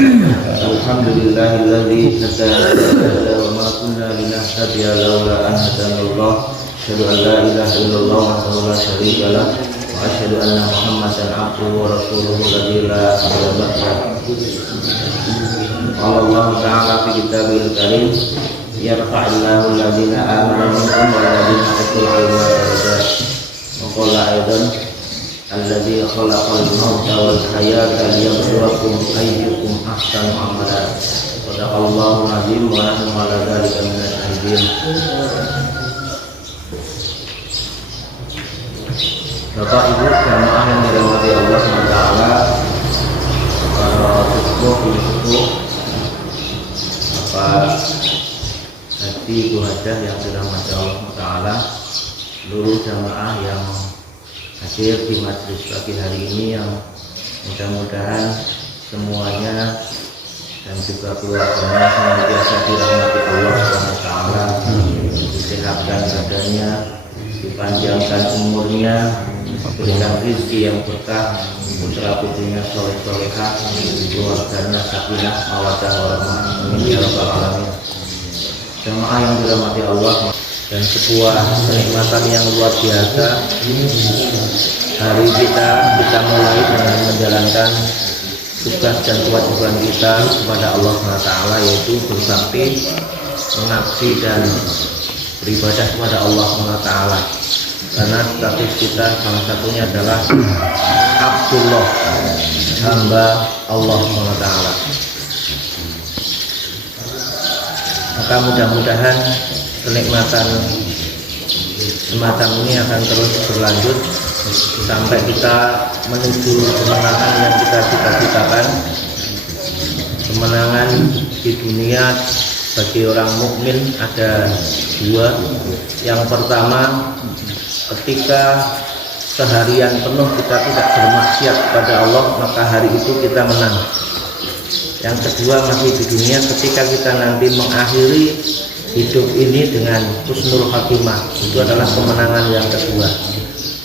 Alhamdulillahilladzi hadana wa ma kunna linahtadiya laula an hadanallah. Asyhadu an la ilaha illallah wahdahu la syarika lah wa asyhadu anna Muhammadan abduhu wa rasuluhu alladzi la nabiyya ba'dahu. Allah Ta'ala fi kitabihil karim yarfa'illahu alladhina amanu minkum wal ladzina utul ilma darajat. Wa qala aidan alladzi khalaqal mauta wal hayata liyabluwakum ayyukum ahsanu amala. Sadaqallahu azim wa nahnu ala dzalika minasy syahidin. Bapak Ibu jamaah yang dirahmati Allah SWT, para sepuh, Bapak Haji Ibu Hajah yang dirahmati Allah SWT, seluruh jamaah yang hadir di majelis pagi hari ini, yang mudah-mudahan semuanya dan juga keluarganya senantiasa dirahmati Allah SWT, disehatkan badannya, dipanjangkan umurnya, berikan rezeki yang berkah, putra putrinya soleh-solehah, keluarganya sakinah mawaddah warahmah, amin ya rabbal alamin. Jemaah yang dirahmati Allah, dan sebuah kenikmatan yang luar biasa hari kita mulai dengan menjalankan tugas dan kewajiban kita kepada Allah SWT, yaitu berbakti, mengabdi dan beribadah kepada Allah SWT. Karena status kita salah satunya adalah Abdullah, hamba Allah SWT. Maka mudah-mudahan kenikmatan semacam ini akan terus berlanjut sampai kita menuju kemenangan yang kita cita-citakan. Kemenangan di dunia bagi orang mukmin ada dua. Yang pertama, ketika seharian penuh kita tidak bermaksiat kepada Allah, maka hari itu kita menang. Yang kedua, masih di dunia, ketika kita nanti mengakhiri hidup ini dengan husnul khatimah, itu adalah kemenangan yang kedua.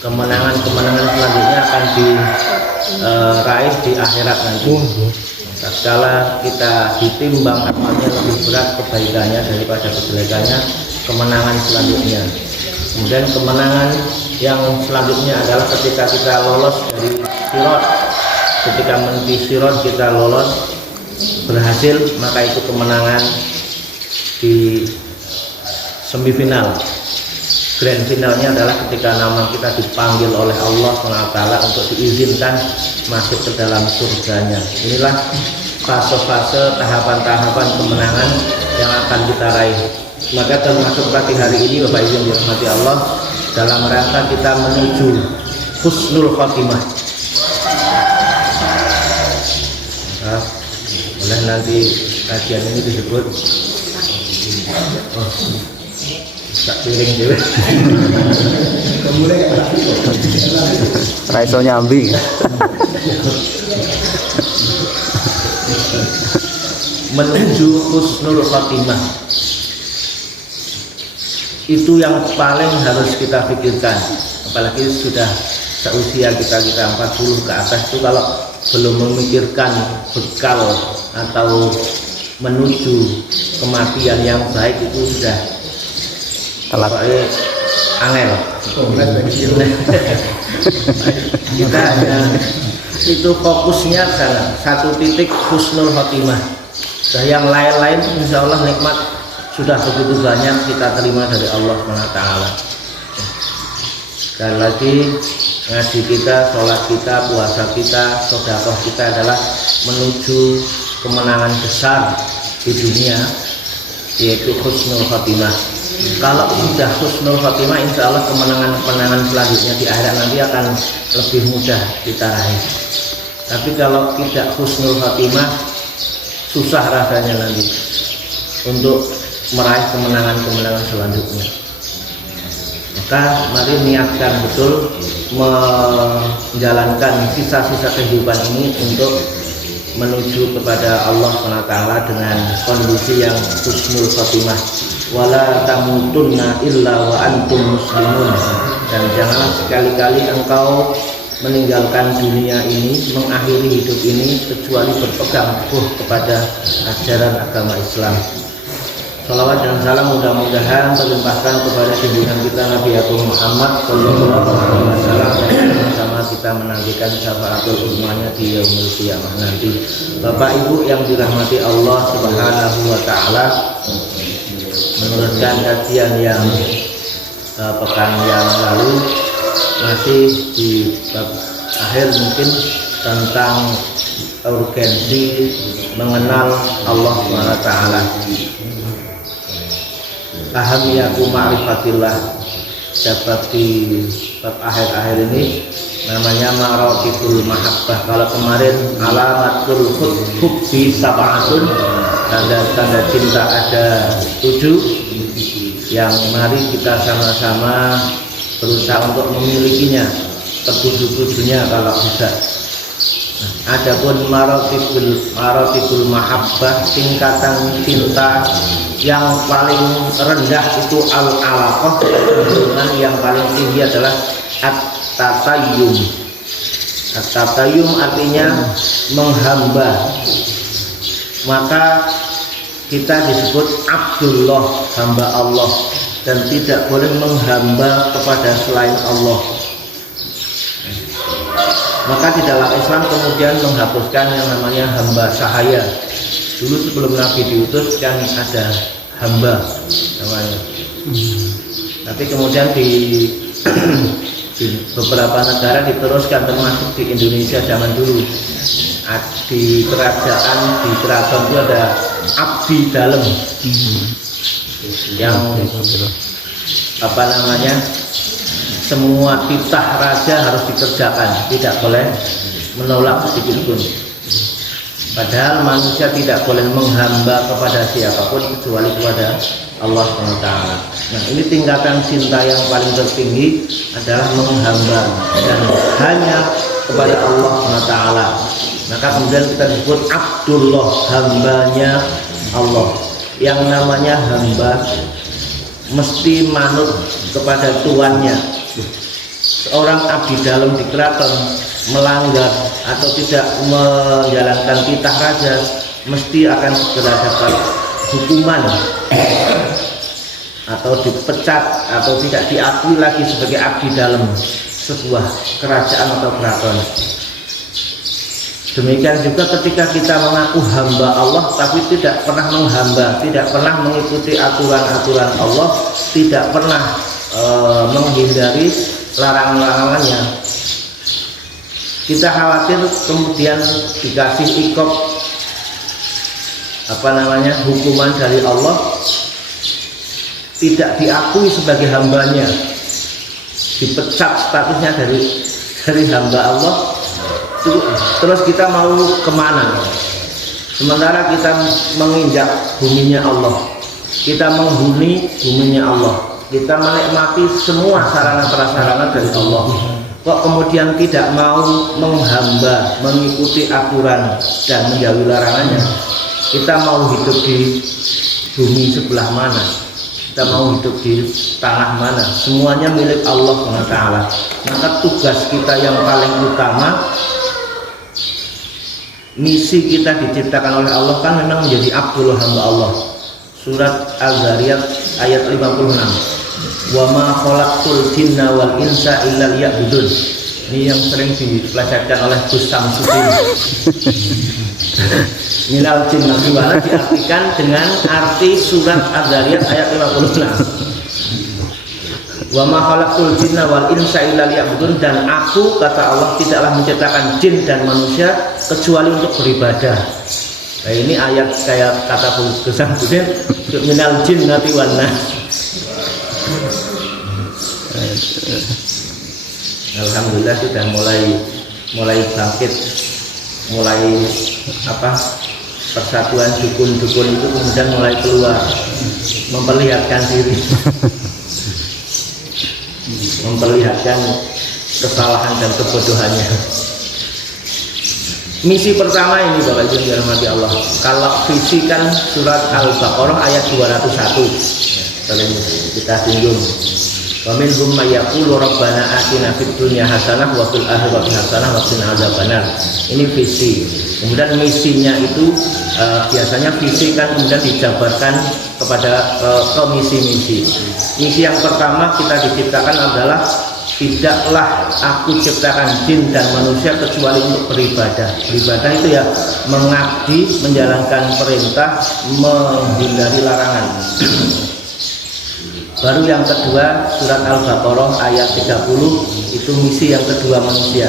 Kemenangan-kemenangan selanjutnya akan diraih di akhirat nanti. Tatkala kita ditimbang amalnya lebih berat kebaikannya daripada kejelekannya, kemenangan selanjutnya. Kemudian kemenangan yang selanjutnya adalah ketika kita lolos dari sirat. Ketika meniti sirat kita lolos berhasil, maka itu kemenangan di semifinal. Grand finalnya adalah ketika nama kita dipanggil oleh Allah SWT untuk diizinkan masuk ke dalam surganya. Inilah fase-fase, tahapan-tahapan kemenangan yang akan kita raih. Maka termasuk pagi hari ini Bapak Ibu yang dirahmati Allah, dalam rangka kita menuju husnul khatimah. Nah, boleh nanti kajian ini disebut tak piring juga. Raiso nyambi. Menuju husnul khatimah itu yang paling harus kita pikirkan, apalagi sudah seusia kita 40 ke atas itu, kalau belum memikirkan bekal atau menuju kematian yang baik itu sudah telat, angel. Kita hanya itu fokusnya sana, satu titik husnul khotimah. Dan yang lain-lain insya Allah nikmat sudah begitu banyak kita terima dari Allah SWT. Sekali lagi, ngaji kita, sholat kita, puasa kita, sedekah kita adalah menuju kemenangan besar di dunia, yaitu husnul khotimah. Kalau sudah husnul khotimah, insya Allah kemenangan-kemenangan selanjutnya di akhirat nanti akan lebih mudah kita raih. Tapi kalau tidak husnul khotimah, susah rasanya nanti untuk meraih kemenangan-kemenangan selanjutnya. Maka mari niatkan betul menjalankan sisa-sisa kehidupan ini untuk menuju kepada Allah SWT dengan kondisi yang husnul khotimah. Wala tamutunna illa wa antum muslimun. Dan janganlah sekali-kali engkau meninggalkan dunia ini, mengakhiri hidup ini kecuali berpegang teguh kepada ajaran agama Islam. Salawat dan salam mudah-mudahan terlimpahkan kepada junjungan kita Nabi Agung Muhammad sallallahu alaihi wasallam, dan sama kita menantikan syafaatul uzmanya di yaumul qiyamah nanti. Bapak Ibu yang dirahmati Allah Subhanahu wa taala, meneruskan kajian yang pekan yang lalu masih di bab akhir mungkin tentang urgensi mengenal Allah SWT. Ahamiyaku ma'rifatillah, dapat di bab akhir-akhir ini namanya maratibul mahabbah. Kalau kemarin alamatul hubbi sab'atun, tanda-tanda cinta ada 7 yang mari kita sama-sama berusaha untuk memilikinya ke-7-7-nya kalau bisa. Adapun maratibul mahabbah, tingkatan cinta yang paling rendah itu al-alaqah, hubungan yang paling tinggi adalah at-tatayyum. At-tatayyum artinya menghamba. Maka kita disebut Abdullah, hamba Allah, dan tidak boleh menghamba kepada selain Allah. Maka di dalam Islam kemudian menghapuskan yang namanya hamba sahaya. Dulu sebelum Nabi diutus kan ada hamba namanya. Tapi kemudian di beberapa negara diteruskan, termasuk di Indonesia zaman dulu. Di kerajaan, di keraton itu ada abdi dalam yang apa namanya, semua titah raja harus dikerjakan, tidak boleh menolak sedikit pun. Padahal manusia tidak boleh menghamba kepada siapapun kecuali kepada Allah SWT. Nah, ini tingkatan cinta yang paling tertinggi adalah menghamba dan hanya kepada Allah SWT. Maka kemudian kita disebut Abdullah, hambanya Allah. Yang namanya hamba mesti manut kepada tuannya. Seorang abdi dalam di keraton melanggar atau tidak menjalankan titah raja, mesti akan segera dapat hukuman atau dipecat atau tidak diakui lagi sebagai abdi dalam sebuah kerajaan atau keraton. Demikian juga ketika kita mengaku hamba Allah tapi tidak pernah menghamba, tidak pernah mengikuti aturan-aturan Allah, tidak pernah menghindari larangan-larangannya, kita khawatir kemudian dikasih ikop hukuman dari Allah, tidak diakui sebagai hambanya, dipecat statusnya dari hamba Allah. Terus kita mau kemana? Sementara kita menginjak buminya Allah, kita menghuni buminya Allah, kita menikmati semua sarana prasarana dari Allah, kok kemudian tidak mau menghamba, mengikuti aturan dan menjauhi larangannya? Kita mau hidup di bumi sebelah mana? Kita mau hidup di tanah mana? Semuanya milik Allah SWT. Maka tugas kita yang paling utama, misi kita diciptakan oleh Allah kan memang menjadi Abdullah, hamba Allah. Surat Al-Zariyat ayat 56. Wa ma khalaqtul jinna wal insa illa liya'budun. Ini yang sering dipelajarkan oleh Gus Samsudin. Minal jinnati wal diartikan dengan arti surat Al-Zariyat ayat 56. Wa ma khalaqtul jinna wal insa illa liya'budun, dan aku, kata Allah, tidaklah menciptakan jin dan manusia kecuali untuk beribadah. Nah, ini ayat kayak kata Gus Samsudin, minal jinnati wan nas. Alhamdulillah sudah mulai bangkit, mulai persatuan dukun-dukun itu kemudian mulai keluar memperlihatkan diri, memperlihatkan kesalahan dan kebodohannya. Misi pertama ini Bapak Ibu yang dirahmati Allah, kalau visi kan surat Al-Baqarah ayat 201 kita singgung. Wa minhum may yaqulu rabbana atina fid dunya hasanah wa fil akhirati hasanah wa qina adzabannar. Ini visi. Kemudian misinya itu biasanya visi kan kemudian dijabarkan kepada ke misi-misi. Misi yang pertama kita diciptakan adalah tidaklah aku ciptakan jin dan manusia kecuali untuk beribadah. Beribadah itu ya mengabdi, menjalankan perintah, menghindari larangan. Baru yang kedua, surat Al-Baqarah ayat 30, itu misi yang kedua manusia.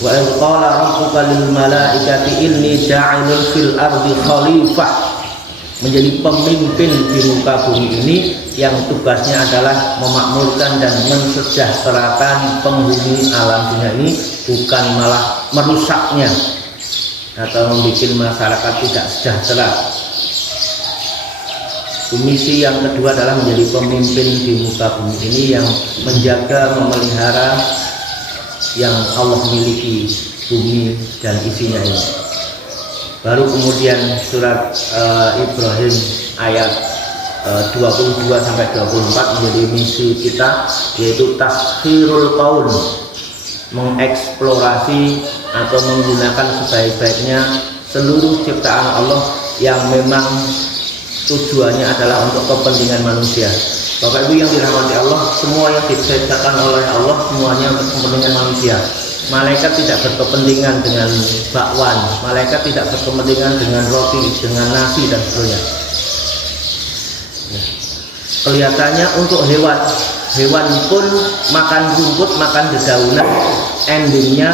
Wa idh qala rabbuka lil malaikati inni ja'ilun fil ardi khalifah. Menjadi pemimpin di muka bumi ini yang tugasnya adalah memakmurkan dan mensejahterakan penghuni alam dunia ini, bukan malah merusaknya atau membuat masyarakat tidak sejahtera. Misi yang kedua adalah menjadi pemimpin di muka bumi ini yang menjaga, memelihara yang Allah miliki, bumi dan isinya ini. Baru kemudian surat Ibrahim ayat 22 sampai 24 menjadi misi kita, yaitu taskhirul qaul, mengeksplorasi atau menggunakan sebaik-baiknya seluruh ciptaan Allah yang memang tujuannya adalah untuk kepentingan manusia. Bapak Ibu yang dirahmati Allah, semua yang diciptakan oleh Allah semuanya untuk kepentingan manusia. Malaikat tidak berkepentingan dengan bakwan, malaikat tidak berkepentingan dengan roti, dengan nasi dan seterusnya. Kelihatannya untuk hewan pun makan rumput, makan dedaunan, endingnya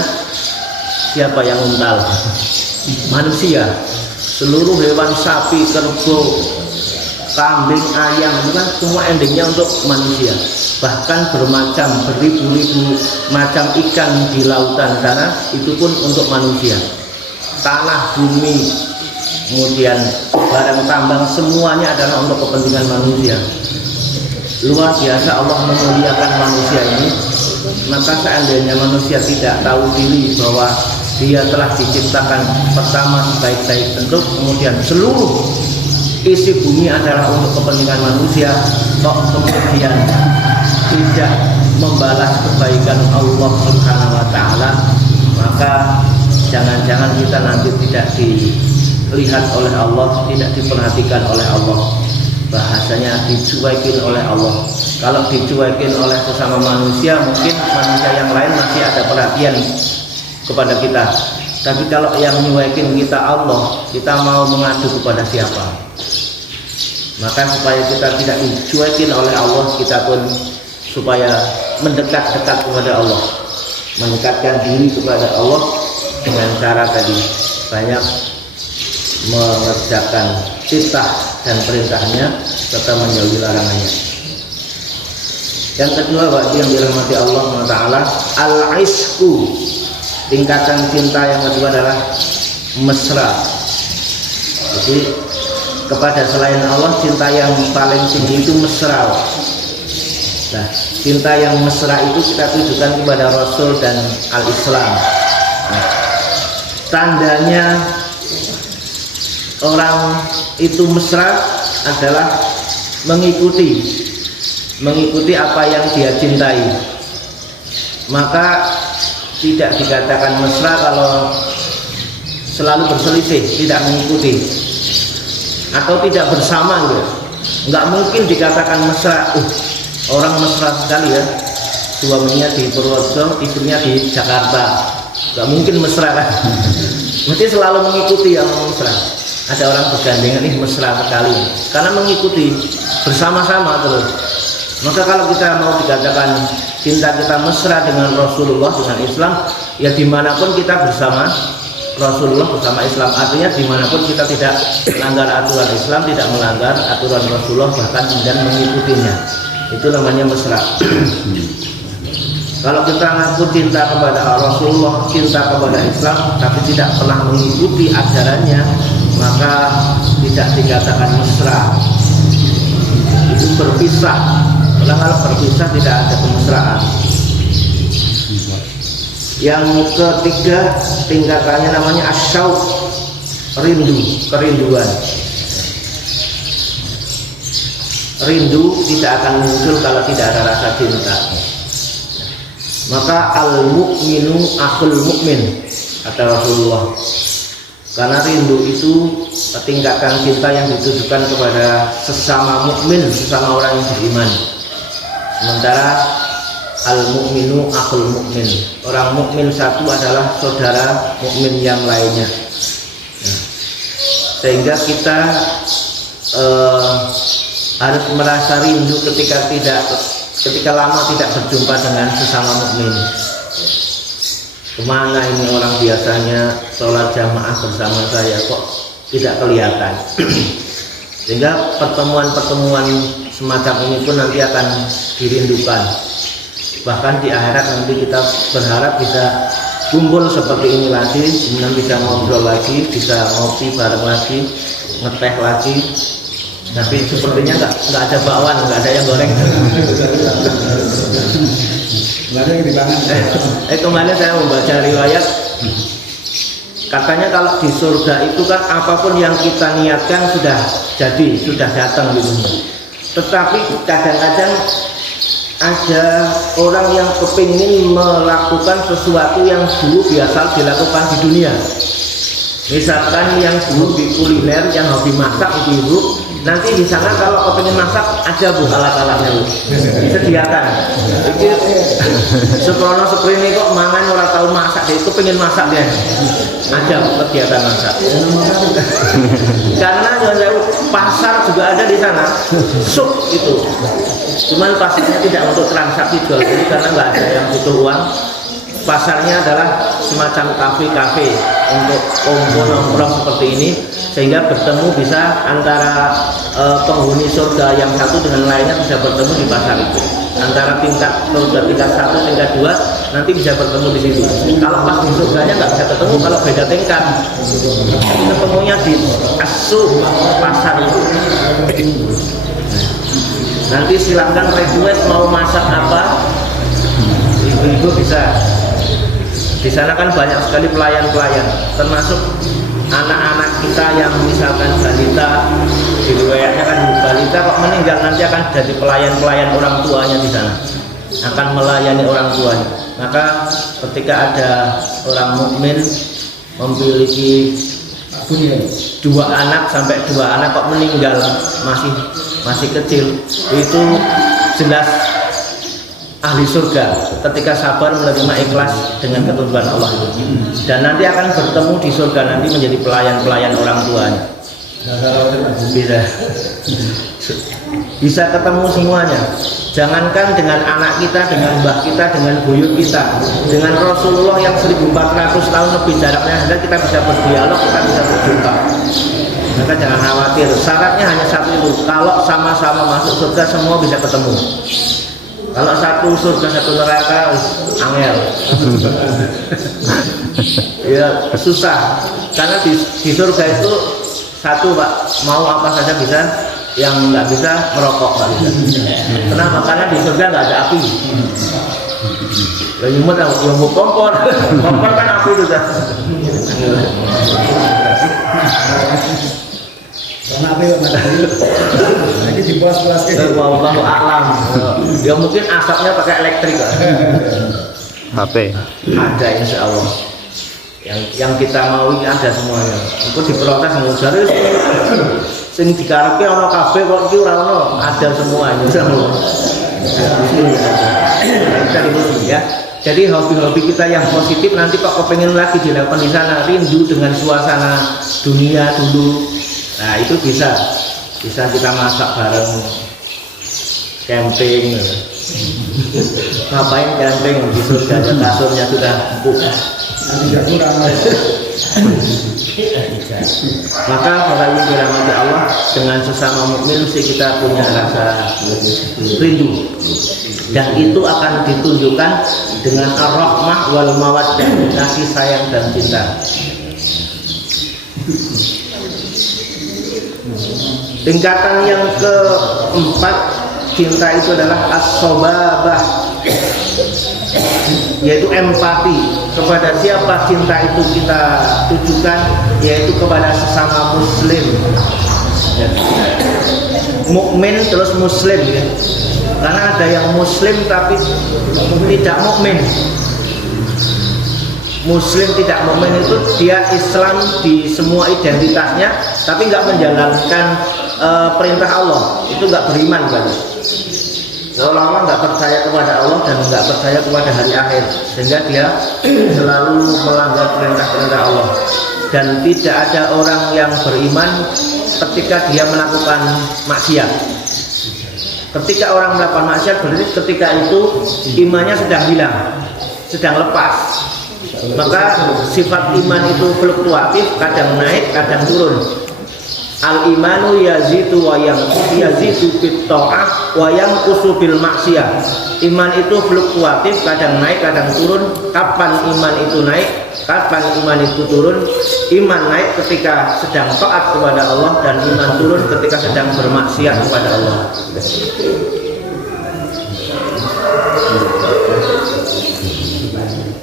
siapa yang untal? Manusia. Seluruh hewan, sapi, kerbau, kambing, ayam, itu kan semua endingnya untuk manusia. Bahkan bermacam, beribu-ribu macam ikan di lautan sana itu pun untuk manusia. Tanah, bumi, kemudian barang tambang, semuanya adalah untuk kepentingan manusia. Luar biasa Allah memuliakan manusia ini. Maka seandainya manusia tidak tahu diri bahwa dia telah diciptakan pertama sebaik-baik bentuk, kemudian seluruh isi bumi adalah untuk kepentingan manusia, kok kemudian tidak membalas kebaikan Allah Subhanahu wa taala, maka jangan-jangan kita nanti tidak dilihat oleh Allah, tidak diperhatikan oleh Allah, bahasanya dicuekin oleh Allah. Kalau dicuekin oleh sesama manusia, mungkin manusia yang lain masih ada perhatian kepada kita. Tapi kalau yang nyuekin kita Allah, kita mau mengadu kepada siapa? Maka supaya kita tidak dicuekin oleh Allah, kita pun supaya mendekat-dekat kepada Allah, mendekatkan diri kepada Allah dengan cara tadi banyak mengerjakan titah dan perintahnya serta menjauhi larangannya. Yang kedua, bagi yang dirahmati Allah SWT, al-ishku, tingkatan cinta yang kedua adalah mesra. Jadi kepada selain Allah, cinta yang paling tinggi itu mesra. Nah, cinta yang mesra itu kita tujukan kepada Rasul dan al-Islam. Nah, tandanya orang itu mesra adalah mengikuti apa yang dia cintai. Maka tidak dikatakan mesra kalau selalu berselisih, tidak mengikuti atau tidak bersama gitu. Nggak mungkin dikatakan mesra. Orang mesra sekali ya, suaminya di Purworejo, istrinya di Jakarta, nggak mungkin mesra kan? Mesti selalu mengikuti yang mesra. Ada orang bergandengan, ini mesra sekali, karena mengikuti bersama-sama terus. Maka kalau kita mau dikatakan cinta kita mesra dengan Rasulullah, dengan Islam, ya dimanapun kita bersama Rasulullah, bersama Islam. Artinya dimanapun kita tidak melanggar aturan Islam, tidak melanggar aturan Rasulullah, bahkan kemudian mengikutinya. Itu namanya mesra. Kalau kita ngaku cinta kepada Rasulullah, cinta kepada Islam, tapi tidak pernah mengikuti ajarannya, maka tidak dikatakan mesra. Itu berpisah. Kalau berpisah tidak ada kemesraan. Yang ketiga, tingkatannya namanya asyauq, rindu, kerinduan. rindu tidak akan muncul kalau tidak ada rasa cinta. Maka al-mu'minu akhul mu'min, kata Rasulullah. Karena rindu itu tingkatan cinta yang ditujukan kepada sesama mukmin, sesama orang yang beriman. Sementara al-mu'minu akhul mu'min, orang mukmin satu adalah saudara mukmin yang lainnya. Nah, sehingga kita harus merasa rindu ketika lama tidak berjumpa dengan sesama mukmin. Kemana ini orang biasanya sholat jamaah bersama saya kok tidak kelihatan. Sehingga pertemuan-pertemuan semacam ini pun nanti akan dirindukan. Bahkan di akhirat nanti kita berharap bisa kumpul seperti ini lagi, kemudian bisa ngobrol lagi, bisa ngopi bareng lagi, ngeteh lagi. Tapi sepertinya nggak ada bakwan, nggak ada yang goreng. Kemarin saya membaca riwayat, katanya kalau di surga itu kan apapun yang kita niatkan sudah jadi, sudah datang gitu. Tetapi kadang-kadang ada orang yang kepingin melakukan sesuatu yang dulu biasa dilakukan di dunia. Misalkan yang hobi kuliner, yang hobi masak ibu-ibu, nanti di sana kalau kepingin masak ada bu alat-alatnya bu, disediakan. Itu seprono seprene kok mangan orang tahu masak, dia itu pengen masak dia, ada kegiatan masak. Karena pasar juga ada di sana, sup itu. Cuman pasarnya tidak untuk transaksi jual beli karena nggak ada yang butuh uang. Pasarnya adalah semacam kafe-kafe untuk kumpul nongkrong seperti ini, sehingga bertemu bisa antara penghuni surga yang satu dengan lainnya bisa bertemu di pasar itu. Antara tingkat surga tingkat 1, tingkat 2 nanti bisa bertemu di situ. Kalau pas di surganya nggak bisa ketemu kalau beda tingkat. Ketemunya di asu pasar itu. Nanti silahkan request mau masak apa, ibu-ibu bisa. Di sana kan banyak sekali pelayan-pelayan, termasuk anak-anak kita yang misalkan balita, di riwayatnya kan balita kok meninggal nanti akan jadi pelayan-pelayan orang tuanya di sana, akan melayani orang tuanya. Maka ketika ada orang mukmin memiliki 2 anak sampai 2 anak kok meninggal masih kecil, itu jelas ahli surga ketika sabar menerima ikhlas dengan ketentuan Allah, dan nanti akan bertemu di surga nanti menjadi pelayan-pelayan orang tuanya. Bisa ketemu semuanya. Jangankan dengan anak kita, dengan mbah kita, dengan buyut kita, dengan Rasulullah yang 1400 tahun lebih jaraknya saja kita bisa berdialog, kita bisa berjumpa. Maka jangan khawatir. Syaratnya hanya satu itu, kalau sama-sama masuk surga semua bisa ketemu. Kalau satu surga satu neraka, angel. Ya susah. Karena di surga itu satu pak, mau apa saja bisa, yang nggak bisa merokok nggak bisa. Kenapa? Karena di surga nggak ada api. Lalu mau kompor, kompor kan api itu kan. Karena apa lagi di puas-puas gitu. Wallahu a'lam. Ya mungkin asapnya pakai elektrik kan. HP Ada insya Allah. Yang kita mau ini ada semuanya. Aku diprotes ngujar sing dikarepe ana kabeh kok iki ora ono, ada semuanya insya Allah. Kita dulu ya. Jadi hobi-hobi kita yang positif nanti kok kepengen lagi dilakukan di sana, rindu dengan suasana dunia dulu. Nah itu bisa kita masak bareng, camping. Ngapain camping di surga, kasurnya sudah empuk. Maka orang yang dirahmati Allah, dengan sesama mukmin mesti kita punya rasa rindu, dan itu akan ditunjukkan dengan ar-rahmah wal mawaddah, kasih sayang dan cinta. Tingkatan yang keempat cinta itu adalah as-sobabah, yaitu empati. Kepada siapa cinta itu kita tujukan, yaitu kepada sesama muslim. mukmin terus muslim ya. Karena ada yang muslim tapi tidak mukmin. Muslim tidak mukmin itu dia Islam di semua identitasnya tapi nggak menjalankan perintah Allah, itu nggak beriman berarti. Seolah-olah nggak percaya kepada Allah dan nggak percaya kepada hari akhir, sehingga dia selalu melanggar perintah-perintah Allah. Dan tidak ada orang yang beriman ketika dia melakukan maksiat. Ketika orang melakukan maksiat berarti ketika itu imannya sedang hilang, sedang lepas. Maka sifat iman itu fluktuatif, kadang naik, kadang turun. Al imanu yazidu wa yazidu fit ta'ah wa yanqusu bil maksiyah. Iman itu fluktuatif, kadang naik, kadang turun. Kapan iman itu naik, kapan iman itu turun? Iman naik ketika sedang taat kepada Allah dan iman turun ketika sedang bermaksiat kepada Allah.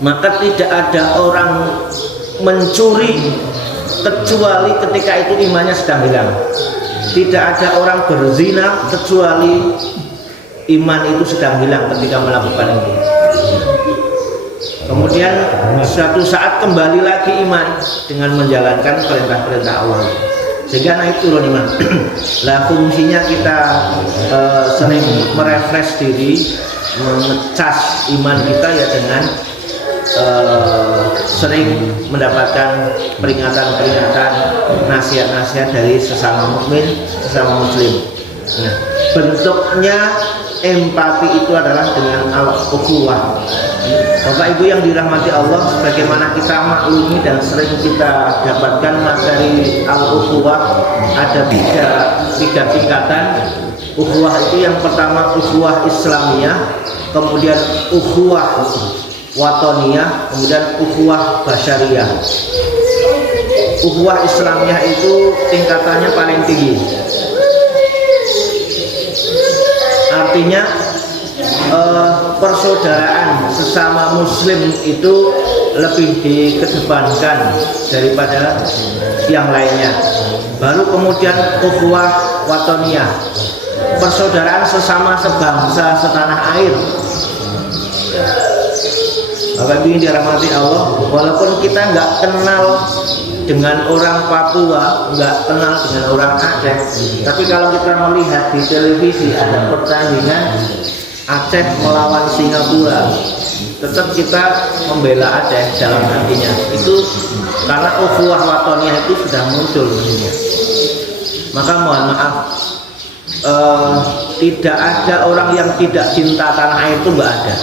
Maka tidak ada orang mencuri kecuali ketika itu imannya sedang hilang. Tidak ada orang berzina kecuali iman itu sedang hilang ketika melakukan itu. Kemudian suatu saat kembali lagi iman dengan menjalankan perintah-perintah Allah, sehingga naik turun iman. Lah fungsinya kita sering merefresh diri, mengecas iman kita ya dengan sering mendapatkan peringatan-peringatan, nasihat-nasihat dari sesama mukmin, sesama muslim. Nah, bentuknya empati itu adalah dengan al-ukhuwah. Bapak Ibu yang dirahmati Allah, sebagaimana kita maklumi dan sering kita dapatkan materi al-ukhuwah, ada tiga tingkatan. Ukhuwah itu yang pertama ukhuwah Islamiyah, kemudian ukhuwah watoniyah, kemudian ukhuwah basyariyah. Ukhuwah Islamiyah itu tingkatannya paling tinggi. Artinya persaudaraan sesama muslim itu lebih dikedepankan daripada yang lainnya. Baru kemudian ukhuwah watoniyah, persaudaraan sesama sebangsa setanah air. Bapak Ibu yang dirahmati Allah, walaupun kita nggak kenal dengan orang Papua, nggak kenal dengan orang Aceh, tapi kalau kita melihat di televisi ada pertandingan Aceh melawan Singapura, tetap kita membela Aceh dalam hatinya. Itu karena ukhuwah watoniyah itu sudah muncul. Maka mohon maaf, tidak ada orang yang tidak cinta tanah air, itu nggak ada.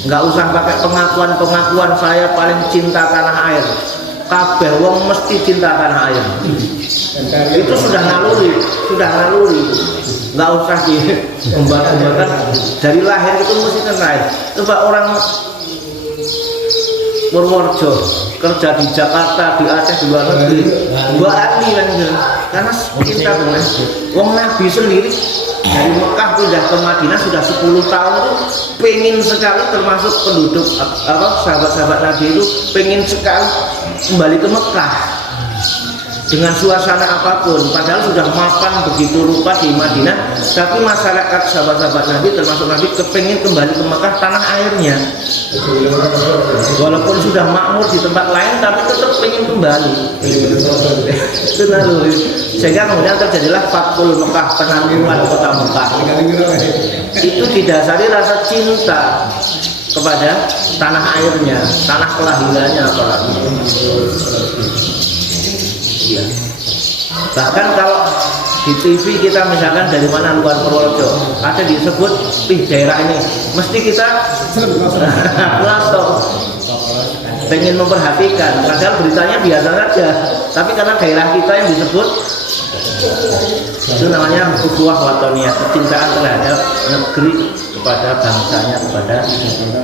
Nggak usah pakai pengakuan saya paling cinta tanah air. Kabeh wong mesti cinta tanah air. Itu sudah naluri. Nggak usah diembak-embakan, dari lahir itu mesti tanah air. Coba orang Purworejo kerja di Jakarta, di Aceh, di luar negeri, Mbak Ali kan, karena cinta dengan wong Nabi sendiri dari Mekah pindah ke Madinah sudah 10 tahun itu pengen sekali, termasuk penduduk sahabat-sahabat Nabi itu pengen sekali kembali ke Mekah dengan suasana apapun, padahal sudah mapan begitu rupa di Madinah, tapi masyarakat sahabat-sahabat Nabi termasuk Nabi kepengen kembali ke Mekah, tanah airnya. Walaupun sudah makmur di tempat lain, tapi tetap pengen kembali. Itu naluri. Sehingga kemudian terjadilah Fathul Mekah, penanggungan kota Mekah. Itu didasari rasa cinta kepada tanah airnya, tanah kelahirannya apalagi. Ya. Bahkan kalau di TV kita misalkan dari mana luar Purworejo ada disebut daerah ini, mesti kita langsung pengen memperhatikan, padahal beritanya biasa saja, tapi karena daerah kita yang disebut, itu namanya ukhuwah watoniyah, kecintaan terhadap negeri, kepada bangsanya, kepada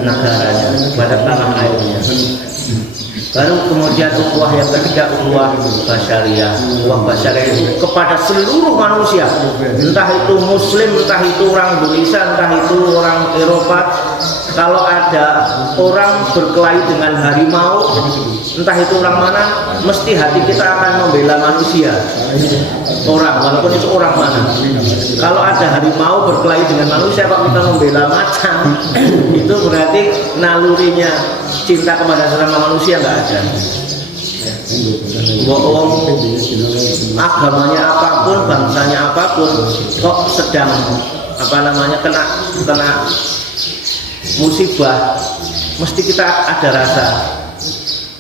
negaranya, kepada tanah airnya. Baru kemudian ukhuwah yang ketiga, ukhuwah basyariyah. Ukhuwah basyariyah itu kepada seluruh manusia, entah itu muslim, entah itu orang Indonesia, entah itu orang Eropa, kalau ada orang berkelahi dengan harimau, entah itu orang mana, mesti hati kita akan membela manusia, orang, walaupun itu orang mana. Kalau ada harimau berkelahi dengan manusia, kok kita membela macan, itu berarti nalurinya cinta kepada sesama manusia nggak ada. Bohong, agamanya apapun, bangsanya apapun, kok sedang kena musibah, mesti kita ada rasa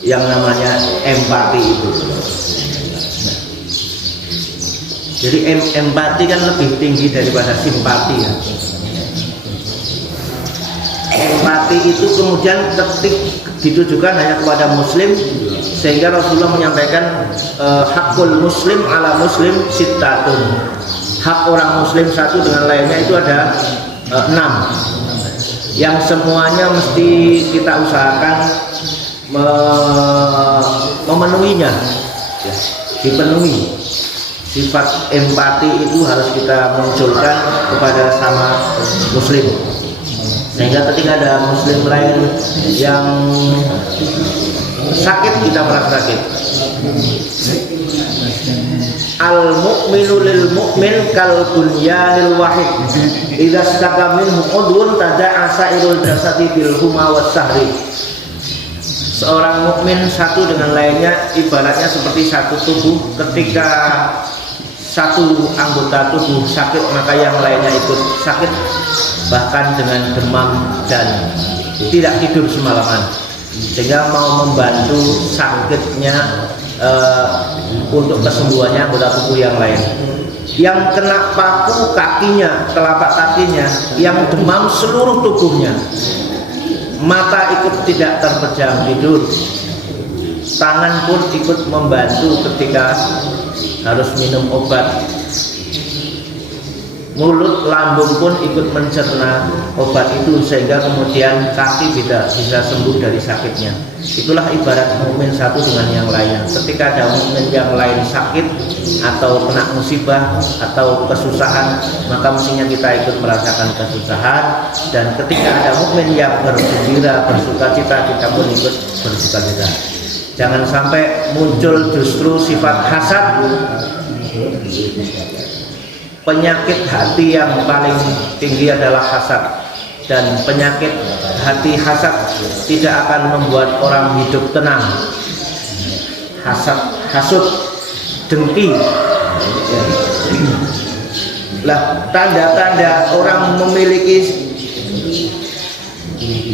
yang namanya empati itu. Jadi empati kan lebih tinggi daripada simpati ya. Empati itu kemudian ditujukan hanya kepada muslim, sehingga Rasulullah menyampaikan hakul muslim ala muslim sittatun. Hak orang muslim satu dengan lainnya itu ada 6 yang semuanya mesti kita usahakan memenuhinya ya, dipenuhi. Sifat empati itu harus kita munculkan kepada sama muslim, sehingga ketika ada muslim lain yang sakit, kita merasa sakit. Al mu'minu lil mu'min kal bunyanil wahid idza istaka minhu udwun tada'a sa'irul jasadi bil huma was sahri. Seorang mukmin satu dengan lainnya ibaratnya seperti satu tubuh. Ketika satu anggota tubuh sakit, maka yang lainnya ikut sakit, bahkan dengan demam dan tidak tidur semalaman, sehingga mau membantu sakitnya untuk kesembuhannya anggota tubuh yang lain. Yang kena paku kakinya, telapak kakinya, yang demam seluruh tubuhnya, mata ikut tidak terpejam tidur, tangan pun ikut membantu ketika harus minum obat, mulut, lambung pun ikut mencerna obat itu, sehingga kemudian kaki tidak bisa sembuh dari sakitnya. Itulah ibarat mukmin satu dengan yang lainnya. Ketika ada mukmin yang lain sakit atau kena musibah atau kesusahan, maka mestinya kita ikut merasakan kesusahan. Dan ketika ada mukmin yang bergembira, bersukacita, kita pun ikut bersukacita. Jangan sampai muncul justru sifat hasad. Penyakit hati yang paling tinggi adalah hasad, dan penyakit hati hasad tidak akan membuat orang hidup tenang. Hasud, dengki. Lah, tanda-tanda orang memiliki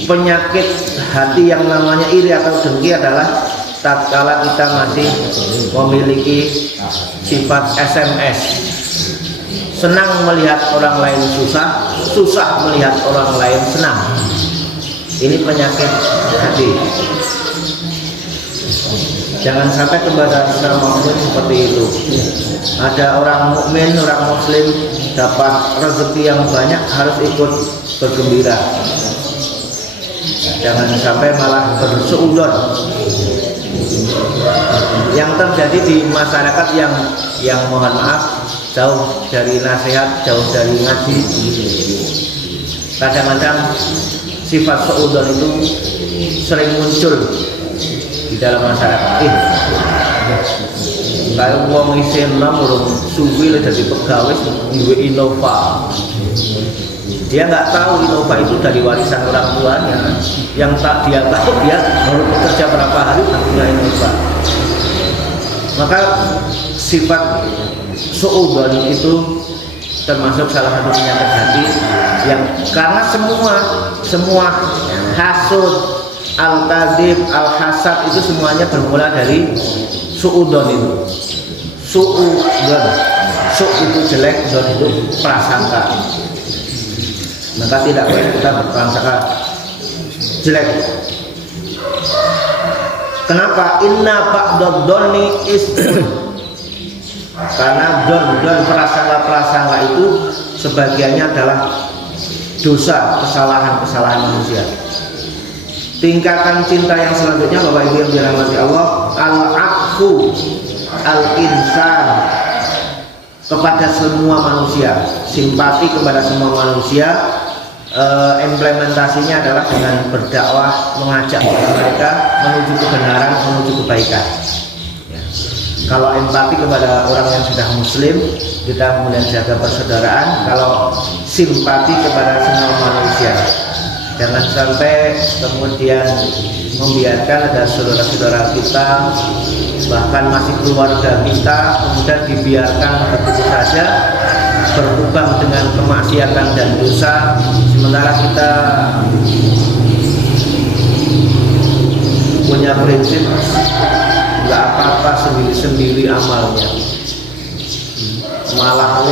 penyakit hati yang namanya iri atau dengki adalah tatkala kita masih memiliki sifat SMS. Senang melihat orang lain susah, susah melihat orang lain senang. Ini penyakit hati. Jangan sampai kepada sesama mukmin seperti itu. Ada orang mukmin, orang muslim dapat rezeki yang banyak, harus ikut bergembira. Jangan sampai malah bersuudzon. Yang terjadi di masyarakat yang mohon maaf, jauh dari nasihat, jauh dari ngaji, kadang-kadang sifat suudzon itu sering muncul di dalam masyarakat. Kayak wong isin urung suwi dadi pegawai duwe Innova. Dia nggak tahu Innova itu dari warisan orang tuanya. Yang tak dia tahu, dia baru bekerja berapa hari punya Innova. Maka sifat suudzon itu termasuk salah satu penyakit hati yang karena semua hasud, al-kadzib, al-hasad itu semuanya bermula dari suudzon itu. Suudzon, su itu jelek, dzon itu prasangka. Maka tidak boleh kita berprasangka jelek. Kenapa? Inna ba'dad-dzanni ism. Karena don prasangka itu sebagiannya adalah dosa, kesalahan manusia. Tingkatan cinta yang selanjutnya, Bapak Ibu yang dirahmati Allah, al-afu al-insan, kepada semua manusia, simpati kepada semua manusia, implementasinya adalah dengan berdakwah, mengajak mereka menuju kebenaran, menuju kebaikan. Ya. Kalau empati kepada orang yang sudah muslim, kita kemudian jaga persaudaraan. Kalau simpati kepada semua manusia, jangan sampai kemudian membiarkan ada saudara-saudara kita, bahkan masih keluarga kita, kemudian dibiarkan begitu saja berkubang dengan kemaksiatan dan dosa, sementara kita punya prinsip nggak apa-apa sendiri-sendiri amalnya, malah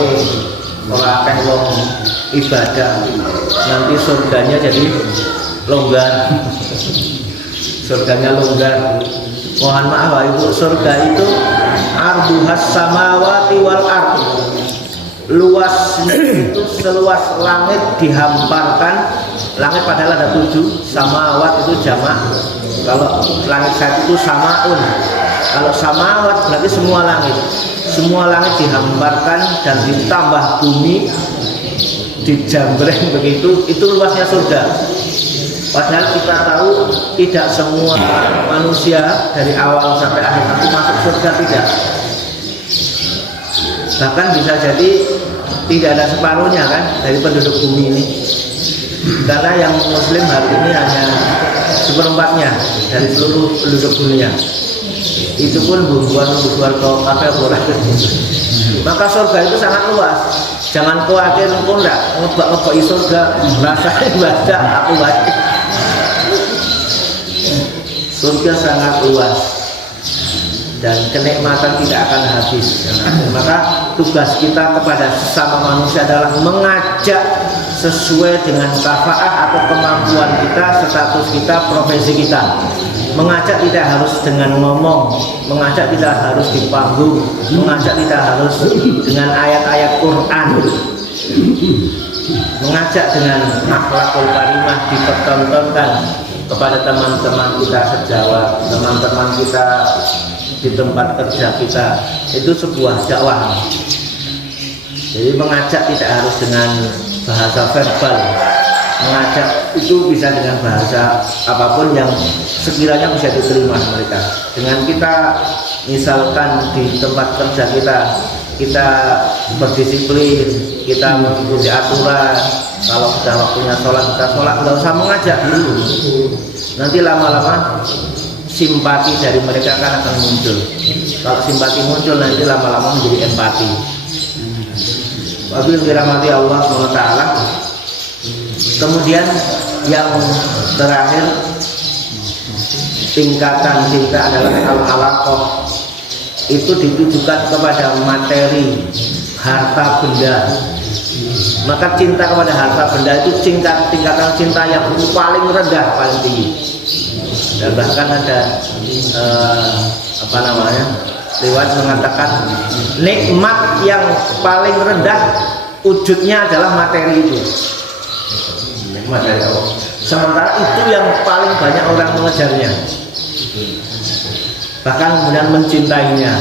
orang akan wong ibadah nanti surganya jadi longgar, surganya longgar. Mohon maaf Ibu, surga itu arduhas samawati wal ardh, luasnya itu seluas langit dihamparkan. Langit padahal ada 7, samawat itu jamak. Kalau langit satu itu samaun, kalau samawat berarti semua langit. Semua langit dihamparkan dan ditambah bumi, dijambreng begitu, itu luasnya surga. Padahal kita tahu tidak semua manusia dari awal sampai akhir nanti masuk surga, tidak. Bahkan bisa jadi tidak ada separuhnya kan dari penduduk bumi ini, karena yang muslim hari ini hanya 1/4 dari seluruh penduduk dunia. Itu pun bukan suarga kafe borak. Maka surga itu sangat luas. Jangan khawatir engkau enggak ngebak surga, rasanya baca aku baca. Surga sangat luas dan kenikmatan tidak akan habis. Maka tugas kita kepada sesama manusia adalah mengajak sesuai dengan kafaah atau kemampuan kita, status kita, profesi kita. Mengajak tidak harus dengan ngomong, mengajak tidak harus di panggung, mengajak tidak harus dengan ayat-ayat Quran, mengajak dengan akhlakul karimah, dipertontonkan kepada teman-teman kita sejawat, teman-teman kita di tempat kerja kita. Itu sebuah dakwah. Jadi mengajak tidak harus dengan bahasa verbal, mengajak itu bisa dengan bahasa apapun yang sekiranya bisa diterima mereka. Dengan kita misalkan di tempat kerja kita berdisiplin, kita mengikuti aturan. Kalau sudah waktunya sholat, kita sholat, nggak usah mengajak dulu. Nanti lama-lama simpati dari mereka akan muncul. Kalau simpati muncul, nanti lama-lama menjadi empati. Wabil dirahmati Allah SWT. Kemudian yang terakhir, tingkatan cinta adalah al-alaqah. Itu ditujukan kepada materi, harta benda. Maka cinta kepada harta benda itu tingkatan cinta yang paling rendah, paling tinggi. Dan bahkan ada riwayat mengatakan nikmat yang paling rendah wujudnya adalah materi itu. Nikmat dari Allah. Sementara itu yang paling banyak orang mengejarnya, bahkan kemudian mencintainya.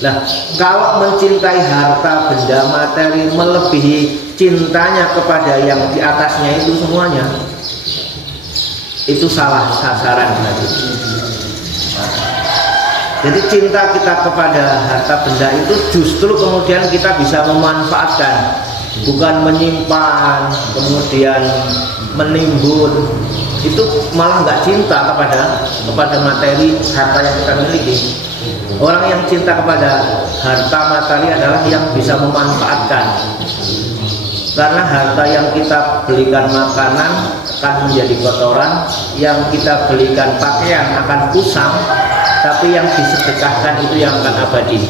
Nah, kalau mencintai harta benda materi melebihi cintanya kepada yang di atasnya itu semuanya, itu salah sasaran berarti. Jadi cinta kita kepada harta benda itu justru kemudian kita bisa memanfaatkan, bukan menyimpan kemudian menimbun. Itu malah nggak cinta kepada materi harta yang kita miliki. Orang yang cinta kepada harta materi adalah yang bisa memanfaatkan. Karena harta yang kita belikan makanan akan menjadi kotoran, yang kita belikan pakaian akan kusam, tapi yang disedekahkan itu yang akan abadi,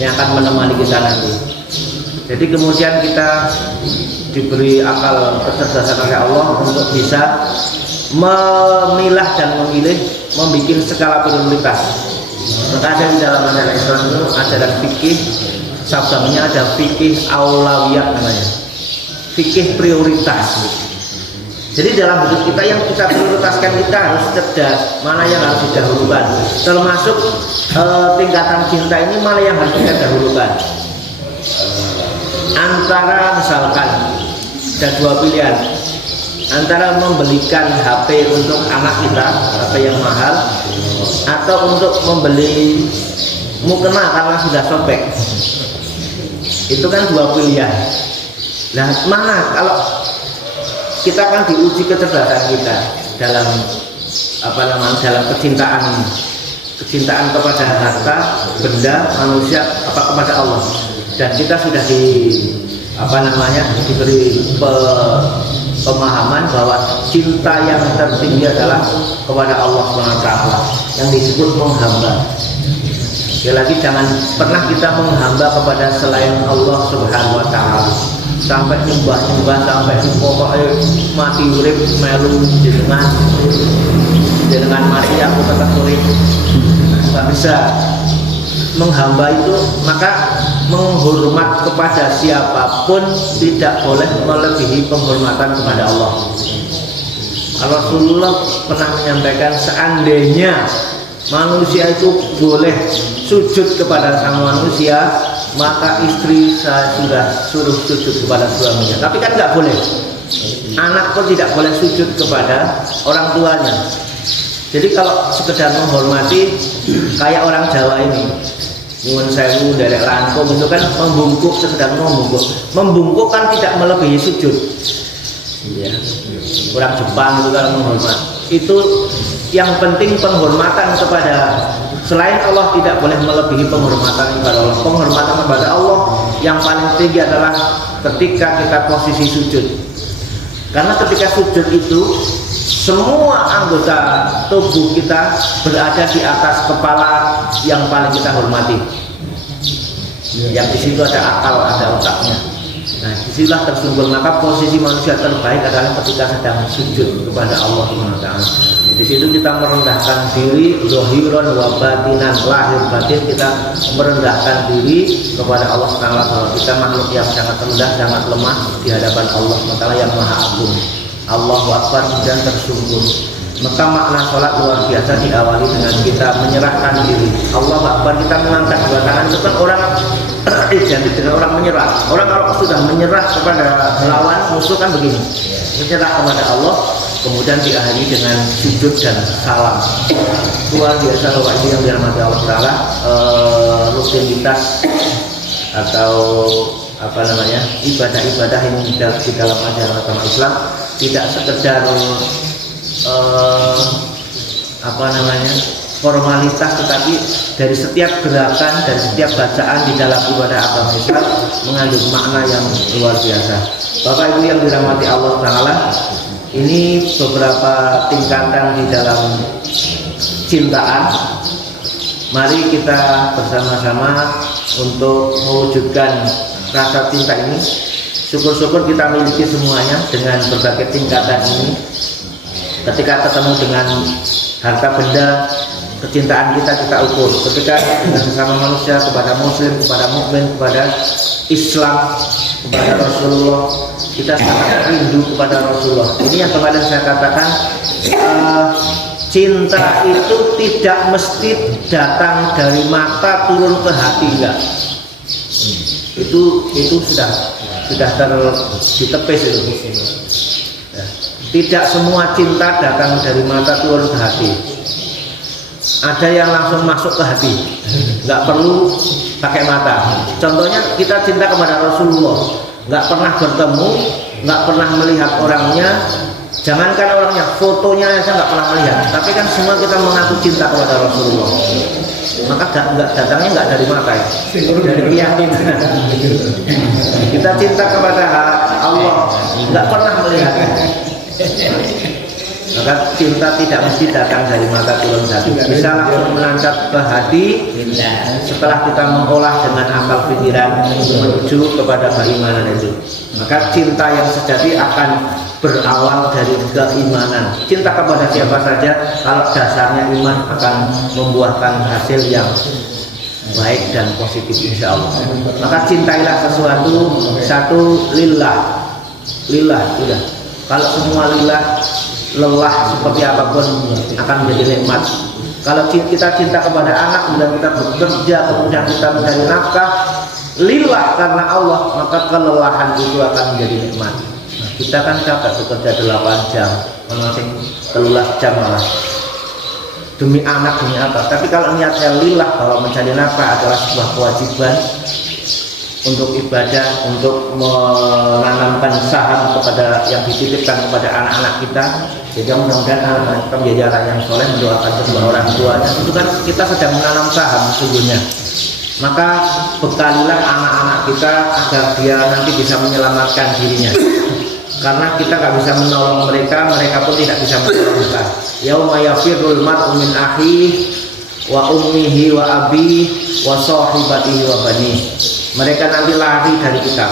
yang akan menemani kita nanti. Jadi kemudian kita diberi akal kecerdasan oleh Allah untuk bisa memilah dan memilih, membuat skala prioritas. Maka ada di dalam ajaran Islam itu ajaran fikih, sabdanya ada fikih aulawiyat namanya, fikih prioritas. Jadi dalam hidup kita yang kita prioritaskan, kita harus cerdas mana yang harus didahulukan. Termasuk tingkatan cinta ini mana yang harus kita dahulukan. Antara misalkan ada dua pilihan, antara membelikan HP untuk anak kita, HP yang mahal, atau untuk membeli mukena karena sudah sobek. Itu kan dua pilihan. Nah, mana kalau kita kan diuji kecerdasan kita dalam dalam kecintaan kepada harta, benda, manusia, kepada Allah. Dan kita sudah diberi pemahaman bahwa cinta yang tertinggi adalah kepada Allah SWT yang disebut menghamba. Sekali lagi, jangan pernah kita menghamba kepada selain Allah Subhanahu wa Ta'ala, sampai nyembah sampai pokoknya mati urip melu dengan mati aku tetap urip. Nggak bisa. Menghamba itu maka menghormat kepada siapapun tidak boleh melebihi penghormatan kepada Allah. Rasulullah pernah menyampaikan, seandainya manusia itu boleh sujud kepada sang manusia, maka istri saya sudah suruh sujud kepada suaminya. Tapi kan nggak boleh. Anak pun tidak boleh sujud kepada orang tuanya. Jadi kalau sekedar menghormati, kayak orang Jawa ini, nyuwun sewu, derek langkung, itu kan membungkuk, sekedar membungkuk. Membungkuk kan tidak melebihi sujud. Ya. Orang Jepang itu kalau menghormat, itu yang penting penghormatan kepada selain Allah tidak boleh melebihi penghormatan kepada Allah. Penghormatan kepada Allah yang paling tinggi adalah ketika kita posisi sujud. Karena ketika sujud itu semua anggota tubuh kita berada di atas kepala yang paling kita hormati. Yang di situ ada akal, ada otaknya. Nah, disitulah tersungkur. Maka posisi manusia terbaik adalah ketika sedang sujud kepada Allah SWT. Di situ kita merendahkan diri, zahiran wa batinan, lahir batin kita merendahkan diri kepada Allah SWT, bahwa kita makhluk yang sangat rendah, sangat lemah di hadapan Allah SWT yang Maha Agung. Allahu Akbar dan tersungkur. Maka makna sholat luar biasa diawali dengan kita menyerahkan diri. Allahu Akbar, kita mengangkat dua tangan, itu kan orang identik dengan orang menyerah. Orang kalau sudah menyerah kepada lawan musuh kan begini, menyerah kepada Allah, kemudian diakhiri dengan sujud dan salam. Luar biasa bahwa ini yang dirahmati Allah Ta'ala, rutinitas atau ibadah-ibadah yang di dalam ajaran agama Islam tidak sekedar formalitas, tetapi dari setiap gerakan, dari setiap bacaan di dalam ibadah agama Islam mengandung makna yang luar biasa. Bapak Ibu yang dirahmati Allah Ta'ala, ini beberapa tingkatan di dalam cintaan. Mari kita bersama-sama untuk mewujudkan rasa cinta ini. Syukur-syukur kita miliki semuanya dengan berbagai tingkatan ini. Ketika ketemu dengan harta benda, kecintaan kita ukur. Ketika dengan sesama manusia, kepada muslim, kepada mukmin, kepada Islam, kepada Rasulullah, kita sangat rindu kepada Rasulullah. Ini yang kemarin saya katakan, cinta itu tidak mesti datang dari mata turun ke hati, enggak. Itu sudah ditepis itu. Ya. Tidak semua cinta datang dari mata turun ke hati. Ada yang langsung masuk ke hati, nggak perlu pakai mata. Contohnya kita cinta kepada Rasulullah, nggak pernah bertemu, nggak pernah melihat orangnya. Jangankan orangnya, fotonya saya nggak pernah melihat. Tapi kan semua kita mengaku cinta kepada Rasulullah. Maka datangnya nggak dari mata ya, dari keyakinan. Kita cinta kepada Allah, nggak pernah melihat. Maka cinta tidak mesti datang dari mata turun ke hati, bisa langsung menancap ke hati setelah kita mengolah dengan akal pikiran menuju kepada keimanan itu. Maka cinta yang sejati akan berawal dari keimanan. Cinta kepada siapa saja kalau dasarnya iman akan membuahkan hasil yang baik dan positif insya Allah. Maka cintailah sesuatu satu lillah, udah. Kalau semua lillah, lelah seperti apapun akan menjadi nikmat. Kalau kita cinta kepada anak, kemudian kita bekerja, kemudian kita mencari nafkah lillah karena Allah, maka kelelahan itu akan menjadi nikmat. Kita kan capek bekerja 8 jam, masing 13 jam malah demi anak, demi apa. Tapi kalau niatnya lillah bahwa mencari nafkah adalah sebuah kewajiban untuk ibadah, untuk menanamkan saham kepada yang dititipkan kepada anak-anak kita, sehingga mudah-mudahan anak kita menjadi anak yang soleh, mendoakan kedua orang tuanya. Itu kan kita sedang menanam saham sesungguhnya. Maka bekalilah anak-anak kita agar dia nanti bisa menyelamatkan dirinya. Karena kita nggak bisa menolong mereka, mereka pun tidak bisa menolong kita. Yauma yafirrul mar'u min akhihi wa ummihi wa abihi wa sahibatihi wa banihi. Mereka nanti lari dari kita.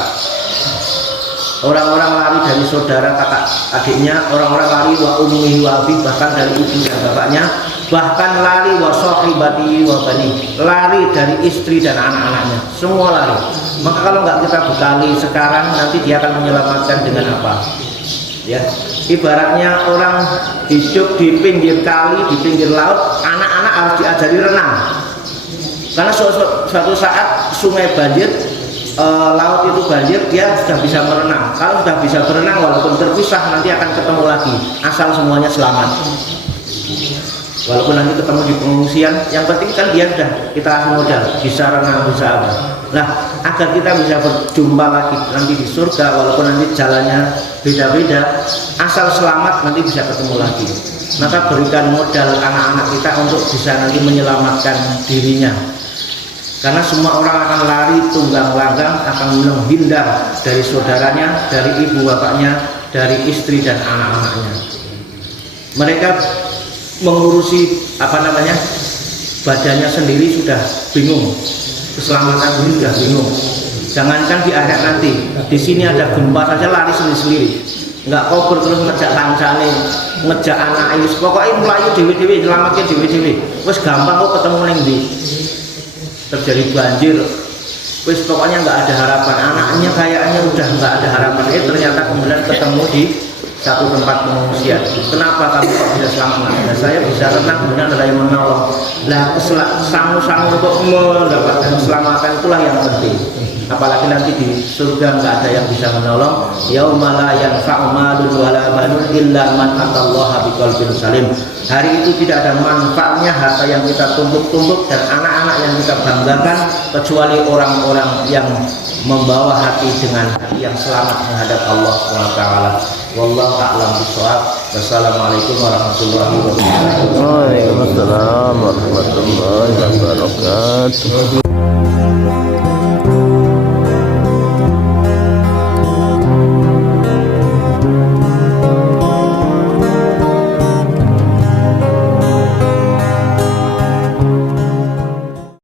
Orang-orang lari dari saudara kakak adiknya, orang-orang lari wa ummihi wa abihi, bahkan dari ibu dan bapaknya, bahkan lari wa sahibatihi wa banihi, lari dari istri dan anak-anaknya, semua lari. Maka kalau nggak kita bekali sekarang, nanti dia akan menyelamatkan dengan apa? Ya, ibaratnya orang hidup di pinggir kali, di pinggir laut, anak-anak harus diajari renang. Karena suatu saat sungai banjir, laut itu banjir, dia sudah bisa berenang. Kalau sudah bisa berenang, walaupun terpisah nanti akan ketemu lagi, asal semuanya selamat. Walaupun nanti ketemu di pengungsian, yang penting kan dia sudah kita kasih modal, bisa renang, bisa apa. Nah, agar kita bisa berjumpa lagi nanti di surga, walaupun nanti jalannya beda-beda, asal selamat nanti bisa ketemu lagi. Maka berikan modal anak-anak kita untuk bisa nanti menyelamatkan dirinya. Karena semua orang akan lari tunggang langgang, akan menghindar dari saudaranya, dari ibu bapaknya, dari istri dan anak-anaknya. Mereka mengurusi badannya sendiri sudah bingung, keselamatan sendiri sudah bingung. Jangankan di akhirat nanti, di sini ada gempa saja lari sendiri-sendiri, nggak kober terus ngejak kancane, ngejak anak ini, pokoknya melayu dewi-dewi, nyelamatkan dewi-dewi. Wes gampang kok ketemu neng di terjadi banjir, wes pokoknya nggak ada harapan. Anaknya kayaknya udah nggak ada harapan, ternyata kemudian ketemu di satu tempat pengungsian. Kenapa kamu kok bisa selamat? Nah, saya bisa renang, kemudian ada yang menolong. Lah, sangu-sangu untuk mendapatkan keselamatan itulah yang penting. Apalagi nanti di surga nggak ada yang bisa menolong. Yauma la yanfa'u malun wala banun illa man atallaha biqalbin salim. Hari itu tidak ada manfaatnya harta yang kita tumpuk-tumpuk dan anak-anak yang kita banggakan, kecuali orang-orang yang membawa hati dengan hati yang selamat menghadap Allah SWT. Wallahu a'lam bishawab. Wassalamualaikum warahmatullahi wabarakatuh. Waalaikumsalam warahmatullahi wabarakatuh.